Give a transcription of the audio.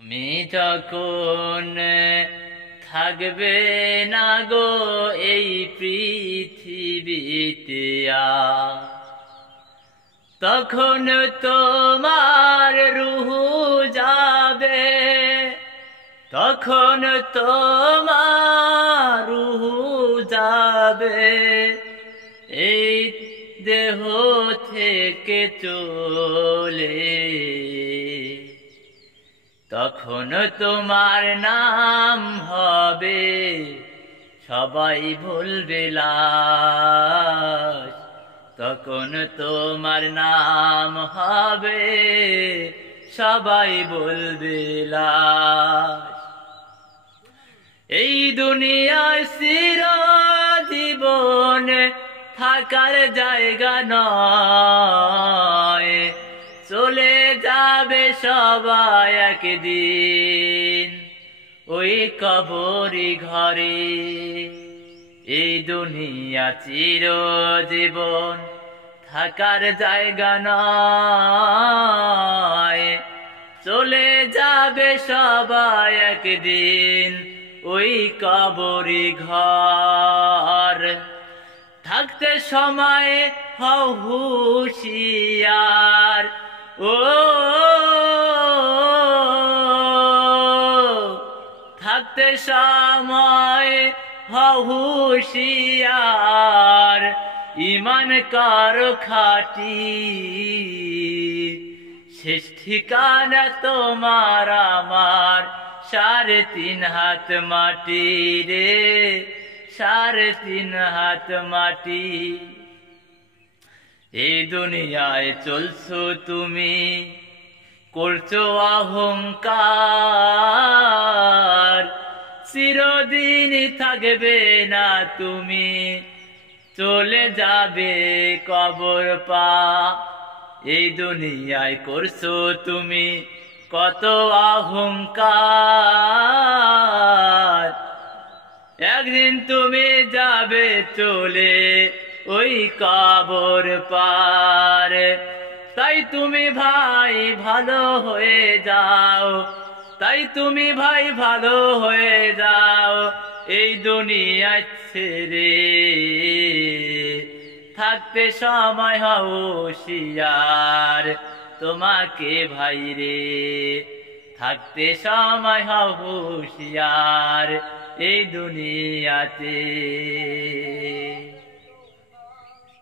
তুমি যখন থাকবে না গো এই পৃথিবীতে তখন তোমার রুহু যাবে, তখন তোমার রুহু যাবে এই দেহ থেকে চলে। তখন তোমার নাম হবে সবাই ভুলবে লাশ, তখন তোমার নাম হবে সবাই বলবে লাশ। এই দুনিয়ায় চিরজীবন থাকার জায়গা নয়, চলে যাবে সবাই একদিন ওই কবরি ঘরে। এই দুনিয়া চিরজীবন থাকার জায়গা নয়, চলে যাবে সবাই একদিন ওই কবরি ঘর। থাকতে সময় হও হুঁশিয়ার, ও থাকতে সময় হও হুঁশিয়ার, ঈমান করো খাঁটি শেষ ঠিকানা তোমার আমার 3.5 হাত মাটি রে, 3.5 হাত মাটি। এই দুনিয়ায় চলছো তুমি করছো অহংকার, চিরদিন থাকবে না তুমি চলে যাবে কবর পা। এই দুনিয়ায় করছো তুমি কত অহংকার, একদিন তুমি যাবে চলে ওই কবর পার। তাই তুমি ভাই ভালো হয়ে যাও, তাই তুমি ভাই ভালো হয়ে যাও এই দুনিয়া ছেড়ে। থাকতে সময় হও হুঁশিয়ার তোমাকে ভাই রে, থাকতে সময় হও হুঁশিয়ার এই দুনিয়াতে।